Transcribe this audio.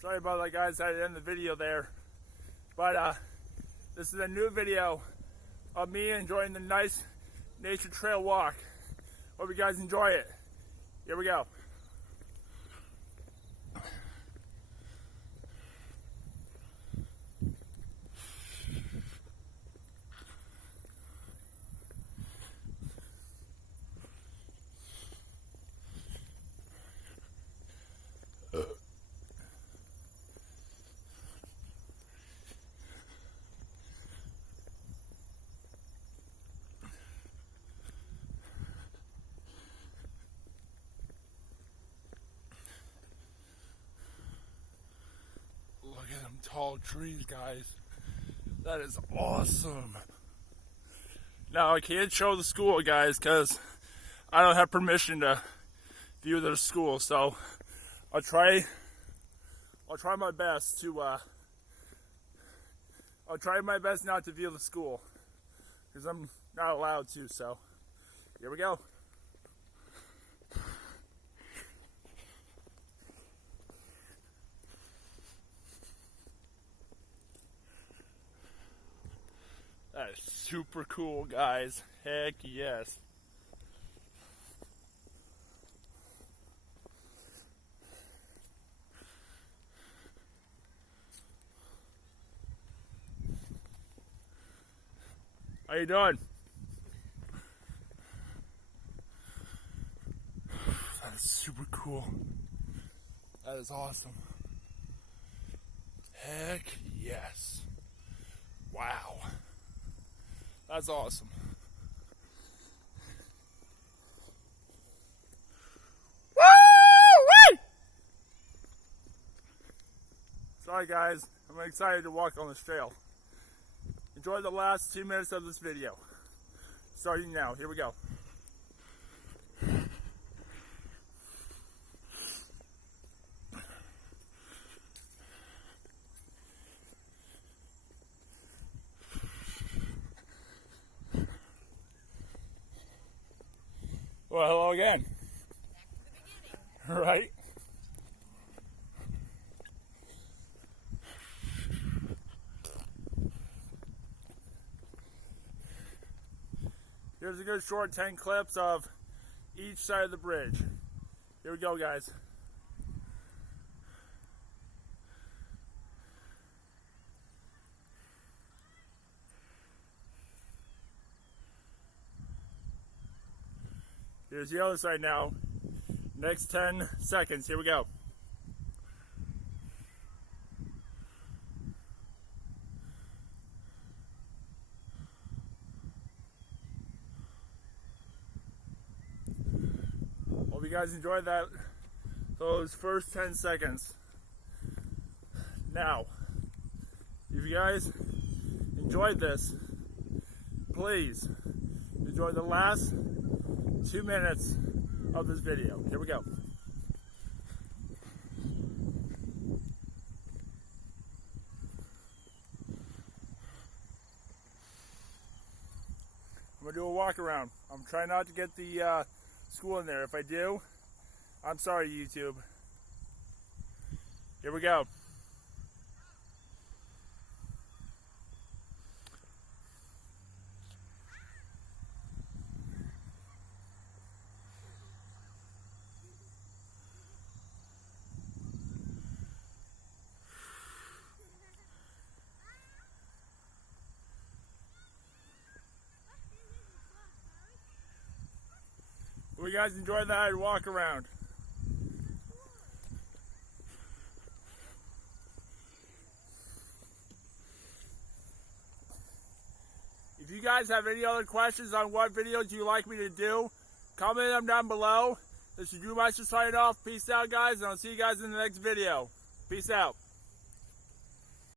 Sorry about that, guys. I had to end the video there. But this is a new video of me enjoying the nice nature trail walk. Hope you guys enjoy it. Here we go. Look at them tall trees, guys. That is awesome. Now, I can't show the school, guys, because I don't have permission to view the school. So I'll try my best to not to view the school, because I'm not allowed to. So here we go. That is super cool, guys. Heck yes. How you doing? That is super cool. That is awesome. Heck yes. Wow. That's awesome. Woo! Sorry, guys. I'm excited to walk on this trail. Enjoy the last 2 minutes of this video. Starting now. Here we go. Well, hello again. Back to the beginning. Right? Here's a good short 10 clips of each side of the bridge. Here we go, guys. Here's the other side now. Next 10 seconds. Here we go. Hope you guys enjoyed those first 10 seconds. Now, if you guys enjoyed this, please enjoy the last 2 minutes of this video. Here we go. I'm gonna do a walk around. I'm trying not to get the school in there. If I do, I'm sorry, YouTube. Here we go. Hope you guys enjoyed that walk around. If you guys have any other questions on what videos you like me to do, comment them down below. This is Drew Meister signing off. Peace out, guys, and I'll see you guys in the next video. Peace out.